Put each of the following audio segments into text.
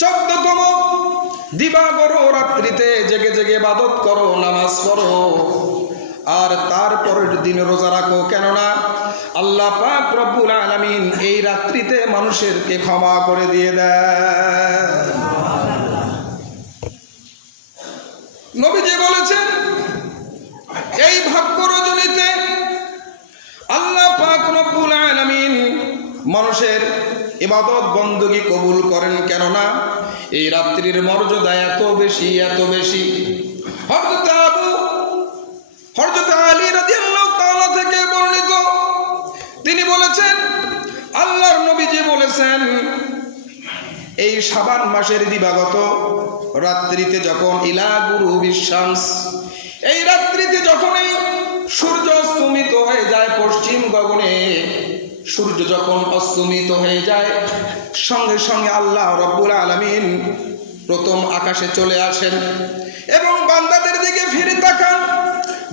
চোদ্দতম দিবা করো রাত্রিতে জেগে জেগে বাদত করো, নামাজ পড়ো। আর তারপরের দিন রোজা রাখো, কেননা আল্লাহ পাক রব্বুল আলামিন এই রাত্রিতে মানুষেরকে ক্ষমা করে দিয়ে দেয় নবীজি বলেছেন, এই ভাগ্য রজনীতে আল্লাহ পাক রব্বুল আলামিন মানুষের ইবাদত বন্দগি কবুল করেন কেননা এই রাত্রির মর্যাদা এত বেশি এত বেশি। হযরত আবু, হযরত আলী রাদিয়াল্লাহু তাআলা থেকে বর্ণিত। তিনি বলেছেন, আল্লাহর নবীজি বলেছেন, এই সাবান মাসের দিবাগত রাত্রিতে যখন ইলা গুরু বিশ্বাংশ এই রাত্রিতে যখনই সূর্য অস্তমিত হয়ে যায় পশ্চিম গগনে সূর্য যখন অস্তমিত হয়ে যায়, সঙ্গে সঙ্গে আল্লাহ রব্বুল আলামিন প্রথম আকাশে চলে আসেন এবং বান্দাদের দিকে ফিরে তাকান।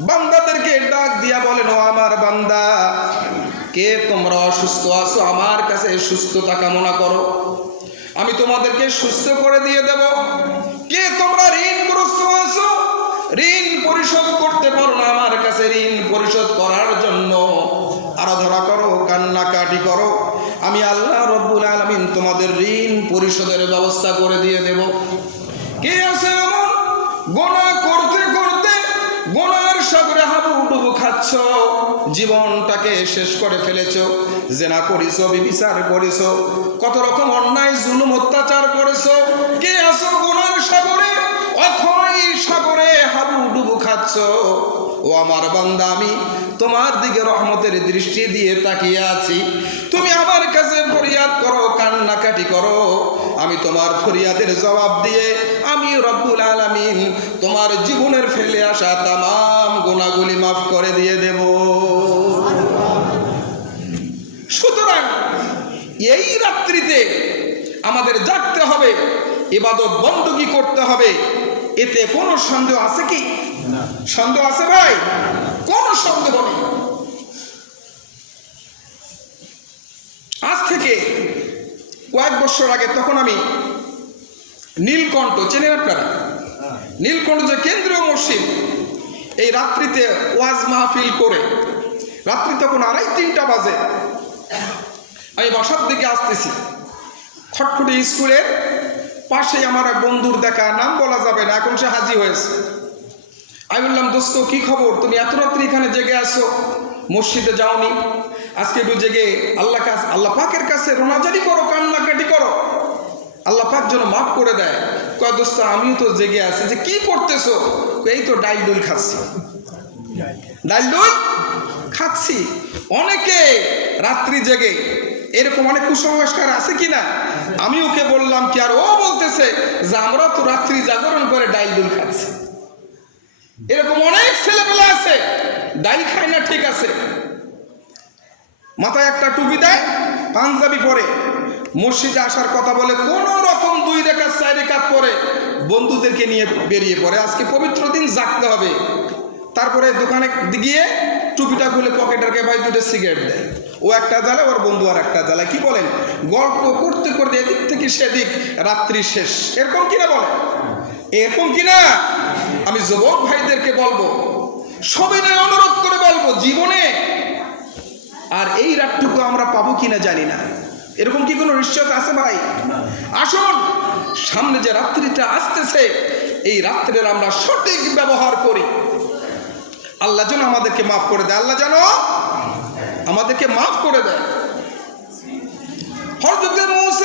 বান্দাদেরকে ডাক দিয়া বলেন, ও আমার বান্দা, কে তোমরা অসুস্থ আছো? আমার কাছে সুস্থতা কামনা করো। আমি তোমাদেরকে সুস্থ করে দিয়ে দেব। কে তোমরা ঋণগ্রস্ত আছো? ঋণ পরিশোধ করতে পারো না আমার কাছে। ঋণ পরিশোধ করার জন্য আরাধনা কান্নাকাটি করো। আমি আল্লাহ রব্বুল আলমিন তোমাদের ঋণ পরিশোধের ব্যবস্থা করে দিয়ে দেব। কে আছে এমন? গোনা করতে করতে গোনার সাগরে হাবুডুবু খাচ্ছ। জীবনটাকে শেষ করে ফেলেছ। জেনা করিস বিবিচার করিস কত রকম অন্যায়, জুলুম, অত্যাচার করেছ। কে আছো গোনার সাগরে? অথই সাগরে হাবুডুবু খাচ্ছ। ও আমার বান্দা, আমি তোমার দিকে রহমতের দৃষ্টি দিয়ে তাকিয়ে আছি। তুমি আমার কাছে ফরিয়াদ করো কান্নাকাটি করো। আমি তোমার ফরিয়াদের জবাব দিয়ে আমি রব্বুল আলামিন তোমার জীবনের ফেলে আসা তাম গুণাগুলি মাফ করে দিয়ে দেব। সুতরাং এই রাত্রিতে আমাদের জাগতে হবে ইবাদত বন্দী করতে হবে এতে কোনো সন্দেহ আছে কি? সন্দেহ আছে ভাই? কোনো সন্দেহ নেই। আজ থেকে কয়েক বছর আগে তখন আমি নীলকণ্ঠ, চেনেন আপনারা? নীলকণ্ঠ যে কেন্দ্রীয় মসজিদ, এই রাত্রিতে ওয়াজ মাহফিল করে, রাত্রি তখন আড়াই তিনটা বাজে। আমি বাসার দিকে আসতেছি। খটখটে স্কুলের পাশে আমার এক বন্ধুর দেখা, নাম বলা যাবে না, এখন সে হাজি হয়েছে। আমি বললাম, দোস্ত, কি খবর? তুমি এত রাত্রি এখানে জেগে আসো মসজিদে যাওনি। আজকে একটু জেগে আল্লাহ কাছ, আল্লাহ পাকের কাছে রোনাজারি করো, কান্নাকাটি করো। আল্লাহ পাক যেন মাফ করে দেয়। কয়, দোস্ত, আমিও তো জেগে আছি। যে কি করতেছো? এই তো ডাইল ডুল খাচ্ছি। ডাইল ডুল খাচ্ছি। অনেকে রাত্রি জেগে। এরকম অনেক কুসংস্কার আছে কি না? আমি ওকে বললাম কি, আর ও বলতেছে যে আমরা তো রাত্রি জাগরণ করে ডাইল ডুল খাচ্ছি। এরকম অনেক ছেলেপেলে আছে ডাইল খায় না, ঠিক আছে। মাথায় একটা টুপি দেয়, পাঞ্জাবি পরে। মসজিদে আসার কথা বলে কোন রকম দুই রেখা চার রেখা পরে বন্ধুদেরকে নিয়ে বেরিয়ে পড়ে। আজকে পবিত্র দিন, জাগতে হবে। তারপরে দোকানে গিয়ে টুপিটা খুলে পকেটের ভাই দুটো সিগারেট দেয়। ও একটা জ্বালা, ওর বন্ধু আর একটা জ্বালা। কি বলেন? গল্প করতে করতে এদিক থেকে সেদিক, রাত্রি শেষ। এরকম কিনা বলে এরকম কিনা আমি যুবক ভাইদেরকে বলব সবিনয় অনুরোধ করে বলব, জীবনে আর এই রাতটুকু আমরা পাবো কিনা জানি না। এরকম কি কোনো নিশ্চয়তা আছে ভাই? আসুন, সামনে যে রাত্রিটা আসতেছে, এই রাত্রের আমরা সঠিক ব্যবহার করি। আল্লাহ যেন আমাদেরকে মাফ করে দেয়। আল্লাহ যেন আমাদেরকে মাফ করে দেয়। হরজতে মৌসা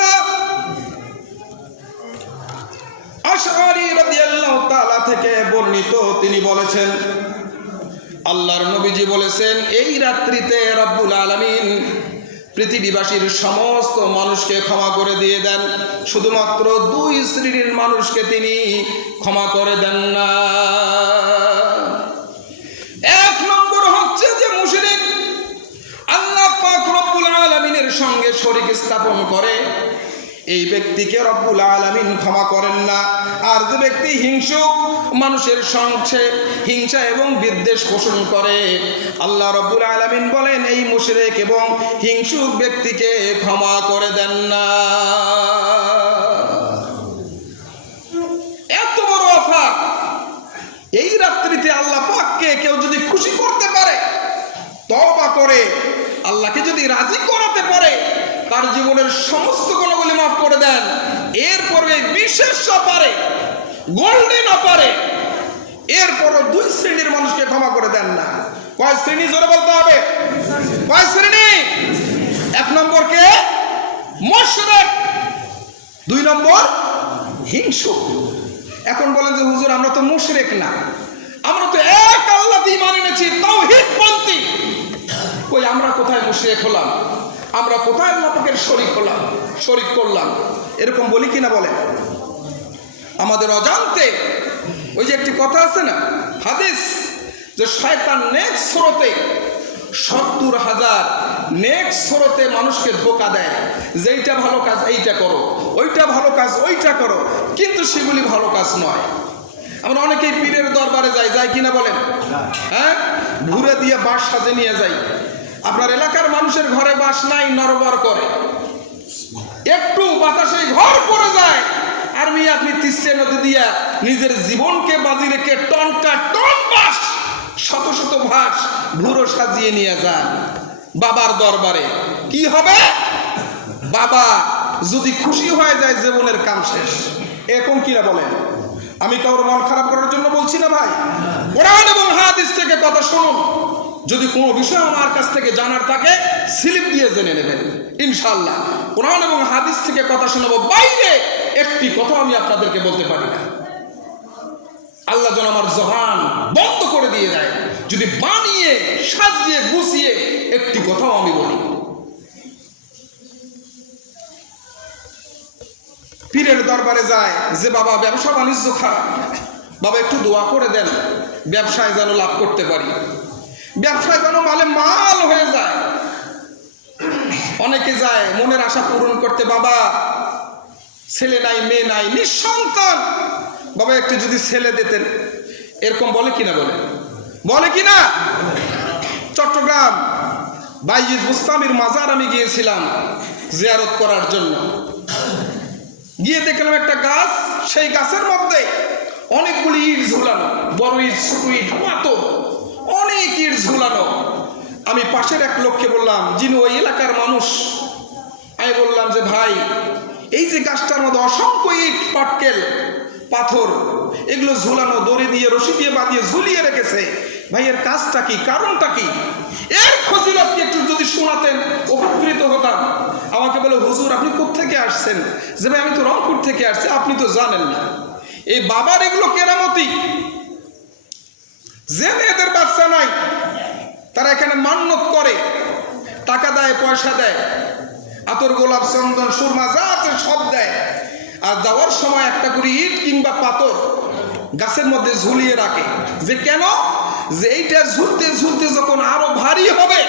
বর্ণিত, তিনি বলেছেন, আল্লাহর নবীজি বলেছেন, এই রাত্রিতে রব্বুল আলামিন পৃথিবীবাসীর সমস্ত মানুষকে ক্ষমা করে দিয়ে দেন। শুধুমাত্র দুই শ্রেণির মানুষকে তিনি ক্ষমা করে দেন না। এক নম্বর হচ্ছে যে মুশরিক, আল্লাহ পাক রব্বুল আলামিনের সঙ্গে শরীক স্থাপন করে। এই ব্যক্তিকে রব্বুল আলমিন ক্ষমা করেন না। আর যে ব্যক্তি হিংসুক, মানুষের সংসে হিংসা এবং বিদ্বেষ পোষণ করে। আল্লাহ রব্বুল আলমিন বলেন, এই মুশরেক এবং হিংসুক ব্যক্তিকে ক্ষমা করে দেন না। এত বড় অফার। এই রাত্রিতে আল্লাহ পাককে কেউ যদি খুশি করতে করে, আল্লাহকে যদি রাজি করাতে পারে, তার জীবনের সমস্ত গুণগুলি মাফ করে দেন। এরপরে বিশেষ পারে, গোল্ডেন পারে এরপরও দুই শ্রেণির মানুষকে ক্ষমা করে দেন না। কয় শ্রেণি জোরে বলতে হবে? কয় শ্রেণি? এক নম্বর কে? মোশরেক। দুই নম্বর হিংসুক। এখন বলেন যে, হুজুর, আমরা তো মুশরেক না। আমরা তো এক আল্লাহ দিয়ে মানে এনেছি তাওহীদ পন্থী। কই, আমরা কোথায় মুশরিক হলাম? আমরা কোথায় আল্লাহ পাকের শরীক হলাম? শরীক করলাম। এরকম বলি কিনা বলেন? আমাদের অজান্তে ওই যে একটি কথা আছে না, হাদিস, যে শয়তান নেক্সট স্রোতে, সত্তর হাজার নেক্সট স্রোতে মানুষকে ধোকা দেয়। যে এইটা ভালো কাজ, এইটা করো। ওইটা ভালো কাজ, ওইটা করো। কিন্তু সেগুলি ভালো কাজ নয়। আমরা অনেকেই পীরের দরবারে যাই যাই কিনা বলেন? হ্যাঁ? ঘুরে দিয়ে বাস সাজে নিয়ে যাই। আপনার এলাকার মানুষের ঘরে বাস নাই, নরবর করে। একটু বাতাসে ঘর পড়ে যায়। আর মেয়ে আপনি তিস্তে নদী দিয়া নিজের জীবনকে বাজি রেখে টনটা টন বাস শত শত ভাস ভুরো সাজিয়ে নিয়ে যান বাবার দরবারে। কি হবে? বাবা, যদি খুশি হয়ে যায়, জীবনের কাম শেষ। এরকম কিনা বলেন? আমি কারোর মন খারাপ করার জন্য বলছি না ভাই? কোরআন এবং হাদিস থেকে কথা শুনুন। যদি কোনো বিষয় আমার কাছ থেকে জানার থাকে, স্লিপ দিয়ে জেনে নেবেন ইনশাল্লাহ কোরআন এবং হাদিস থেকে কথা শোনাবো, বাইরে একটি কথা আমি আপনাদেরকে বলতে পারি না। আল্লাহ যেন আমার জবান বন্ধ করে দিয়ে দেয়, যদি বানিয়ে, সাজিয়ে, গুছিয়ে একটি কথাও আমি বলি। পীরের দরবারে যায়, যে বাবা ব্যবসা বাণিজ্য খারাপ, বাবা একটু দোয়া করে দেন, ব্যবসায় যেন লাভ করতে পারি। ব্যবসায় যেন মালে মাল হয়ে যায়। অনেকে যায়, মনের আশা পূরণ করতে, বাবা, ছেলে নাই, মেয়ে নাই, নিঃসন্তান। বাবা, একটু যদি ছেলে দিতেন, এরকম বলে কিনা বলে? বলে কিনা? চট্টগ্রাম, বাইজিদ মুস্তামির মাজার আমি গিয়েছিলাম জিয়ারত করার জন্য। গিয়ে দেখলাম একটা গাছ, সেই গাছের মধ্যে অনেকগুলি ইট ঝুলানো, বড় ইট, ছোট ইট মাতো আমি পাশের এক লোককে বললাম, যিনি ওই এলাকার মানুষ। আমি বললাম যে, ভাই, এই যে গাছটার মধ্যে অসংখ্য ইট, পাটকেল, পাথর, এগুলো ঝুলানো, দড়ি দিয়ে, রশি দিয়ে বাঁধিয়ে ঝুলিয়ে রেখেছে। ভাই এর কাজটা কি, কারণটা কি? এর ফজিলত একটু যদি শোনাতেন, উপকৃত হতাম। আমাকে বলে, হুজুর, আপনি থেকে আসছেন? যে, ভাই, আমি তো রংপুর থেকে আসছি, আপনি তো জানেন না। এই বাবার এগুলো কেরামতি। যে মেয়েদের বাচ্চা নাই তারা এখানে মান্যত করে, টাকা দেয়, পয়সা দেয়। আতর গোলাপ, চন্দন, সুরমা, যা আছে সব দেয়। আর দেওয়ার সময় একটা করে ইট কিংবা পাথর গাছের মধ্যে ঝুলিয়ে রাখে। যে কেন? যে এইটা ঝুলতে ঝুলতে যখন আরও ভারী হবে,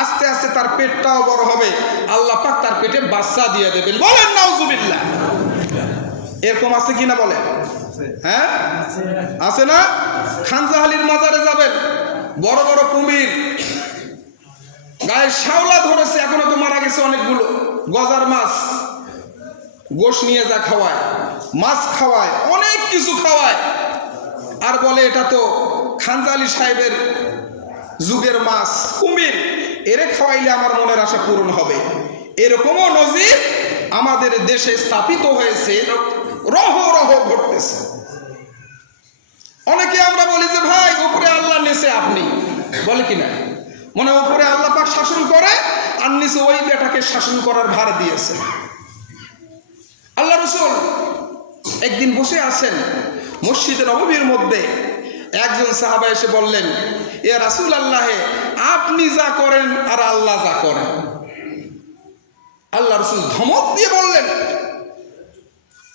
আস্তে আস্তে তার পেটটাও বড় হবে। আল্লাহ পাক তার পেটে বাচ্চা দিয়ে দেবেন বলেন, নাউজুবিল্লাহ। এরকম আছে কিনা বলেন? হ্যাঁ? আছে না? খানজাহালির মাজারে যাবেন। বড় বড় কুমির। গায়ে শ্যাওলা ধরেছে, এখনও তো মারা গেছে অনেকগুলো। গজার মাছ। গোশ নিয়ে যা খাওয়ায়, মাছ খাওয়ায়, অনেক কিছু খাওয়ায়। আর বলে, এটা তো খানজালি সাহেবের যুগের মাছ, কুমির। এরে খাওয়াইলে আমার মনের আশা পূরণ হবে। এরকমও নজির আমাদের দেশে স্থাপিত হয়েছে। রহ রহ ঘটতেছে। অনেকে আমরা বলি যে, ভাই, উপরে আল্লাহ, নিচে আপনি। বলে কিনা মনে উপরে আল্লাহ পাক শাসন করে, আর নিচে ওই বেটাকে শাসন করার ভার দিয়েছে। আল্লাহ রসুল একদিন বসে আছেন মসজিদের নবমীর মধ্যে। একজন সাহাবা এসে বললেন, এ রাসুল আল্লাহে আপনি যা করেন আর আল্লাহ যা করেন। আল্লাহ রসুল ধমক দিয়ে বললেন,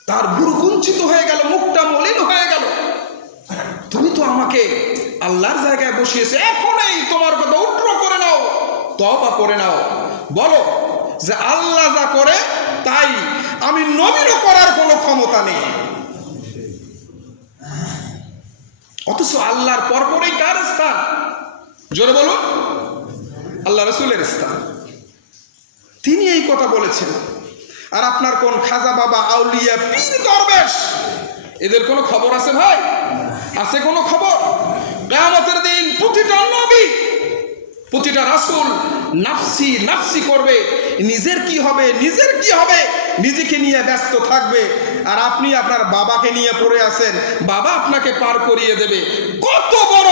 তার ভুরু কুঞ্চিত হয়ে গেল, মুখটা মলিন হয়ে গেল। তো আমাকে আল্লাহর জায়গায় বসিয়েছে এখনই তোমার কথা উঠ্র করে নাও তবা করে নাও। বলো যে আল্লাহ যা করে, তাই আমি নবীনও করার কোনো ক্ষমতা নেই। অথচ আল্লাহর পরপরেই কার স্থান? জোরে বলুন, আল্লাহ রসুলের স্থান। তিনি এই কথা বলেছেন। আর আপনার কোন খাজা বাবা আউলিয়া পীর দরবেশ, এদের কোনো খবর আছে ভাই? আছে কোনো খবর? কেয়ামতের দিন প্রতিটা নবী, প্রতিটা রাসূল নাফসি নাফসি করবে। নিজের কি হবে, নিজের কি হবে? নিজেকে নিয়ে ব্যস্ত থাকবে। আর আপনি আপনার বাবাকে নিয়ে পড়ে আছেন। বাবা আপনাকে পার করিয়ে দেবে। কত বড়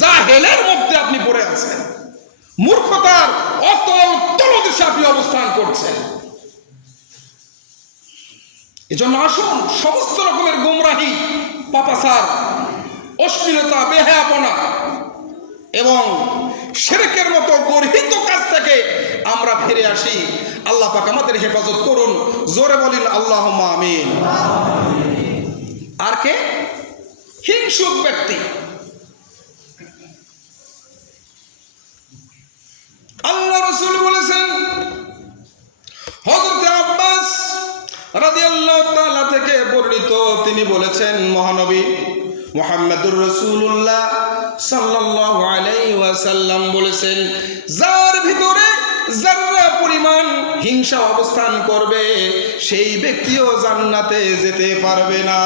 জাহেলের মধ্যে আপনি পড়ে আছেন। মূর্খতার অতল তলদেশে আপনি অবস্থান করছেন। এজন্য আসুন, সমস্ত রকমের গোমরাহি পাপাসার অশ্লীলতা, বেহায়াপনা এবং সেরেকের মতো গর্হিত কাজ থেকে আমরা ফিরে আসি। আল্লাহ পাক আমাদের হেফাজত করুন। জোরে বলিন আল্লাহ আমিন। আর কে? হিংসুক ব্যক্তি। আল্লাহ রসুল বলেছেন হজরত আব্বাস রাদিয়াল্লাহু থেকে বর্ণিত তিনি বলেছেন, মহানবী মুহাম্মদুর রাসূলুল্লাহ সাল্লাল্লাহু আলাইহি ওয়াসাল্লাম বলেছেন, যার ভিতরে যারা পরিমাণ হিংসা অবস্থান করবে, সেই ব্যক্তিও জান্নাতে যেতে পারবে না।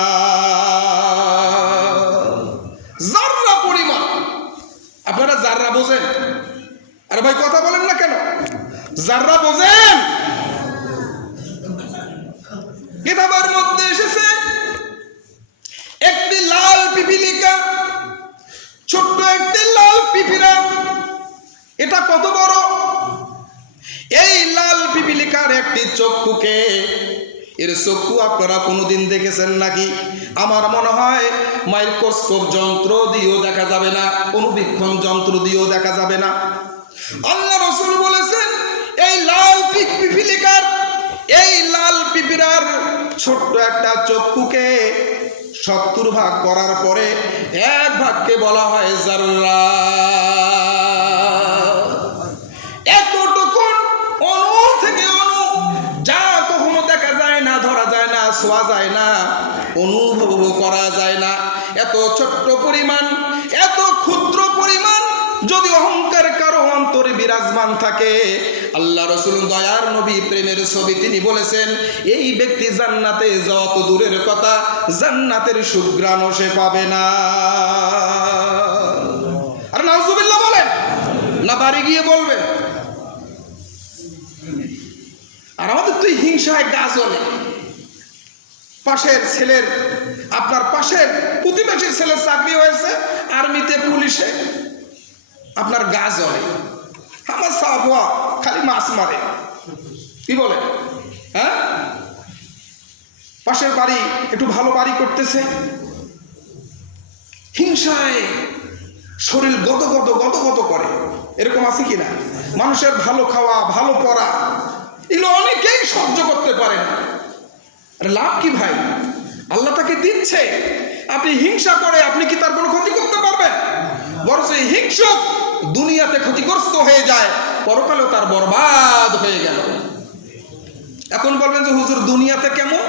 যারা পরিমাণ, আপনারা যাররা বোঝেন, আরে ভাই কথা বলেন না কেন? যাররা বোঝেন কিতাবের মধ্যে এসেছে একটি লাল পিপিলিকা, ছোট্ট একটি লাল পিপিরা। এটা কত বড়? এই লাল পিপিলিকার একটি চক্ষুকে, এর চক্ষু আপনারা কোনোদিন দেখেছেন নাকি? আমার মনে হয় মাইক্রোস্কোপ যন্ত্র দিয়েও দেখা যাবে না, অনুবীক্ষণ যন্ত্র দিয়েও দেখা যাবে না। আল্লাহ রসুল বলেছেন, এই লাল পিপিলিকার এই লাল পিপিরার ছোট্ট একটা চক্ষুকে সত্তর ভাগ করার পরে এক ভাগকে বলা হয় জাররা। এতটুকুন অনু থেকে যা কখনো দেখা যায় না, ধরা যায় না ছোঁয়া যায় না, অনুভব করা যায় না। এত ছোট্ট পরিমাণ, এত ক্ষুদ্র পরিমাণ, যদি অহংকার কারও অন্তরে বিরাজমান থাকে আল্লাহ রসুল দয়ার নবী প্রেমের ছবি তিনি বলেছেন, এই ব্যক্তি জান্নাতে যত দূরের কথা, জান্নাতের সুগ্রাণ সে পাবে না। আর নাউজুবিল্লাহ বলেন, না বাড়ি গিয়ে বলবেন আর আমাদের তো এই হিংসায় গা জ্বলে পাশের ছেলের, আপনার পাশের প্রতিবেশীর ছেলের চাকরি হয়েছে, আর্মিতে পুলিশে। আপনার গা জ্বলে আমার সাহা খালি মাছ মারে। কি বলে? হ্যাঁ? পাশের বাড়ি একটু ভালো বাড়ি করতেছে। হিংসায় শরীর গত গত গত গত করে। এরকম আছে কি না মানুষের ভালো খাওয়া, ভালো পড়া, এগুলো অনেকেই সহ্য করতে পারে না। আরে লাভ কি ভাই? আল্লাহ তাকে দিচ্ছে। আপনি হিংসা করে আপনি কি তার কোনো ক্ষতি করতে পারবেন? বরং এই হিংসক দুনিয়াতে ক্ষতিগ্রস্ত হয়ে যায়। পরকালেও তার বরবাদ হয়ে গেল। এখন বলবেন যে হুজুর দুনিয়াতে কেমন?